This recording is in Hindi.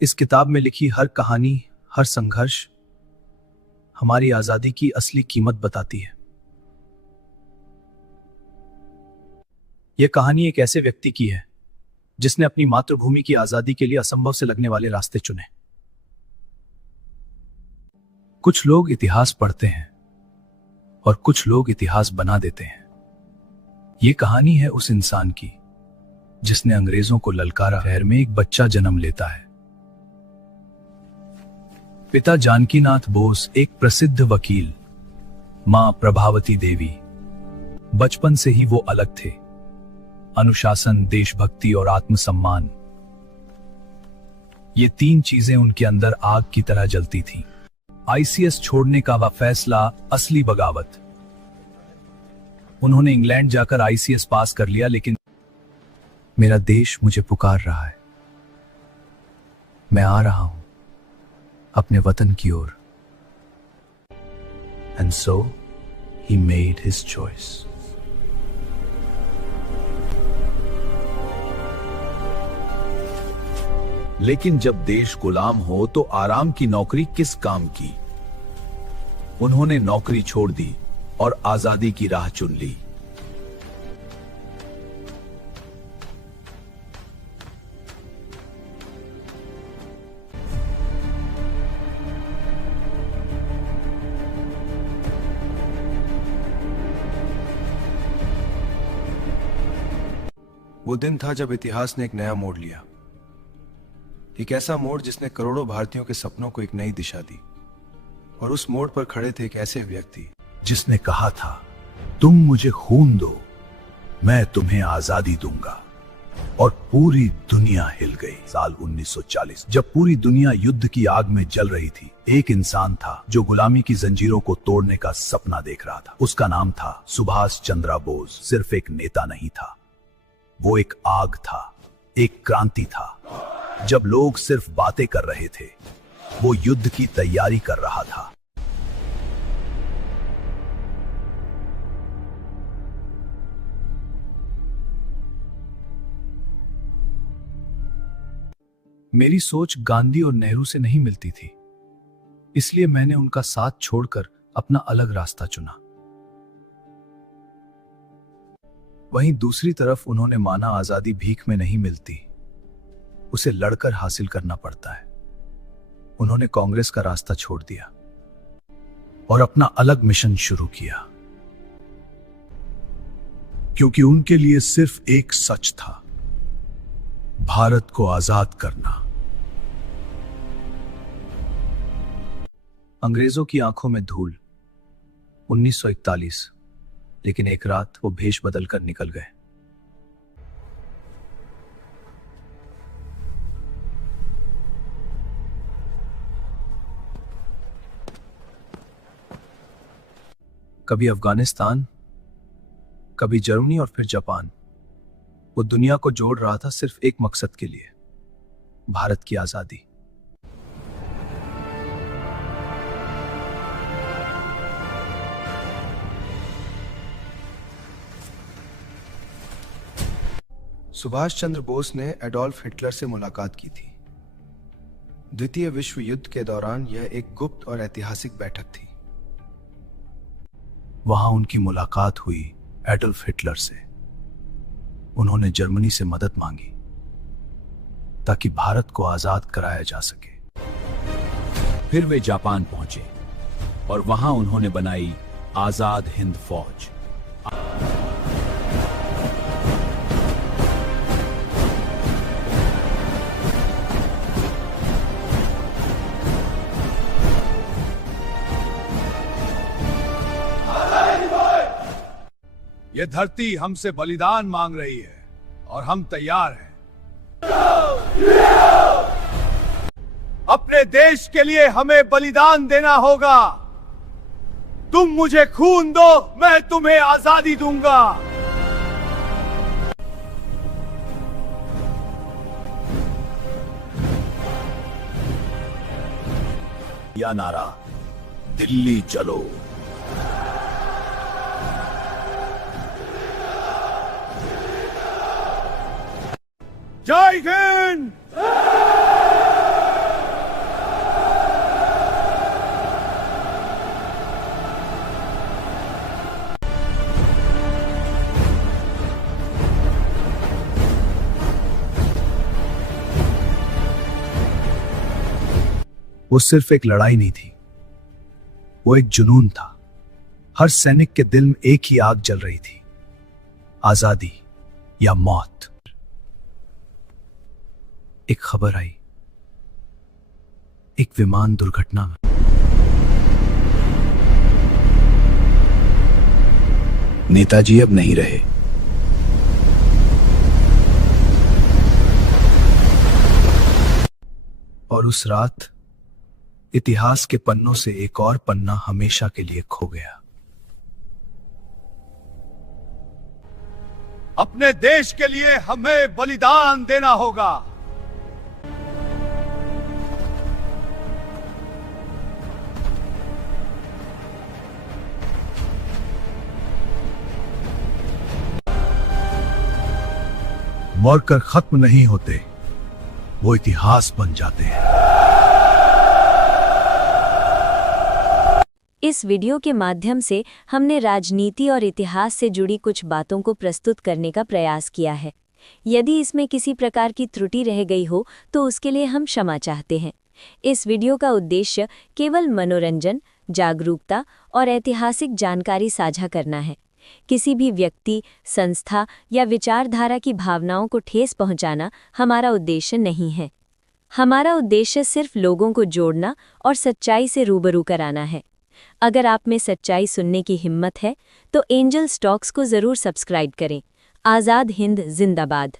इस किताब में लिखी हर कहानी, हर संघर्ष हमारी आजादी की असली कीमत बताती है। यह कहानी एक ऐसे व्यक्ति की है जिसने अपनी मातृभूमि की आजादी के लिए असंभव से लगने वाले रास्ते चुने। कुछ लोग इतिहास पढ़ते हैं और कुछ लोग इतिहास बना देते हैं। यह कहानी है उस इंसान की जिसने अंग्रेजों को ललकारा। शहर में एक बच्चा जन्म लेता है। पिता जानकीनाथ बोस एक प्रसिद्ध वकील, मां प्रभावती देवी। बचपन से ही वो अलग थे। अनुशासन, देशभक्ति और आत्मसम्मान, ये तीन चीजें उनके अंदर आग की तरह जलती थीं। आईसीएस छोड़ने का वह फैसला असली बगावत। उन्होंने इंग्लैंड जाकर आईसीएस पास कर लिया, लेकिन मेरा देश मुझे पुकार रहा है। मैं आ रहा हूं अपने वतन की ओर। And so he made his choice. लेकिन जब देश गुलाम हो तो आराम की नौकरी किस काम की। उन्होंने नौकरी छोड़ दी और आजादी की राह चुन ली। वो दिन था जब इतिहास ने एक नया मोड़ लिया। एक ऐसा मोड़ जिसने करोड़ों भारतीयों के सपनों को एक नई दिशा दी। और उस मोड़ पर खड़े थे एक ऐसे व्यक्ति जिसने कहा था, तुम मुझे खून दो, मैं तुम्हें आजादी दूंगा। और पूरी दुनिया हिल गई। साल 1940, जब पूरी दुनिया युद्ध की आग में जल रही थी, एक इंसान था जो गुलामी की जंजीरों को तोड़ने का सपना देख रहा था। उसका नाम था सुभाष चंद्र बोस। सिर्फ एक नेता नहीं था, वो एक आग था, एक क्रांति था। जब लोग सिर्फ बातें कर रहे थे, वो युद्ध की तैयारी कर रहा था। मेरी सोच गांधी और नेहरू से नहीं मिलती थी, इसलिए मैंने उनका साथ छोड़कर अपना अलग रास्ता चुना। वहीं दूसरी तरफ उन्होंने माना आजादी भीख में नहीं मिलती, उसे लड़कर हासिल करना पड़ता है। उन्होंने कांग्रेस का रास्ता छोड़ दिया और अपना अलग मिशन शुरू किया, क्योंकि उनके लिए सिर्फ एक सच था, भारत को आजाद करना। अंग्रेजों की आंखों में धूल। 1941, लेकिन एक रात वो भेष बदलकर निकल गए। कभी अफगानिस्तान, कभी जर्मनी और फिर जापान। वो दुनिया को जोड़ रहा था सिर्फ एक मकसद के लिए, भारत की आजादी। सुभाष चंद्र बोस ने एडोल्फ हिटलर से मुलाकात की थी। द्वितीय विश्व युद्ध के दौरान यह एक गुप्त और ऐतिहासिक बैठक थी। वहां उनकी मुलाकात हुई एडोल्फ हिटलर से। उन्होंने जर्मनी से मदद मांगी ताकि भारत को आजाद कराया जा सके। फिर वे जापान पहुंचे और वहां उन्होंने बनाई आजाद हिंद फौज। ये धरती हमसे बलिदान मांग रही है और हम तैयार हैं। अपने देश के लिए हमें बलिदान देना होगा। तुम मुझे खून दो, मैं तुम्हें आजादी दूंगा। या नारा, दिल्ली चलो। जय हिंद। वो सिर्फ एक लड़ाई नहीं थी, वो एक जुनून था। हर सैनिक के दिल में एक ही आग जल रही थी, आजादी या मौत। एक खबर आई, एक विमान दुर्घटना में। नेताजी अब नहीं रहे। और उस रात इतिहास के पन्नों से एक और पन्ना हमेशा के लिए खो गया। अपने देश के लिए हमें बलिदान देना होगा। मरकर खत्म नहीं होते, वो इतिहास बन जाते हैं। इस वीडियो के माध्यम से हमने राजनीति और इतिहास से जुड़ी कुछ बातों को प्रस्तुत करने का प्रयास किया है। यदि इसमें किसी प्रकार की त्रुटि रह गई हो तो उसके लिए हम क्षमा चाहते हैं। इस वीडियो का उद्देश्य केवल मनोरंजन, जागरूकता और ऐतिहासिक जानकारी साझा करना है। किसी भी व्यक्ति, संस्था या विचारधारा की भावनाओं को ठेस पहुंचाना हमारा उद्देश्य नहीं है। हमारा उद्देश्य सिर्फ लोगों को जोड़ना और सच्चाई से रूबरू कराना है। अगर आप में सच्चाई सुनने की हिम्मत है तो एंजल स्टॉक्स को जरूर सब्सक्राइब करें। आज़ाद हिंद जिंदाबाद।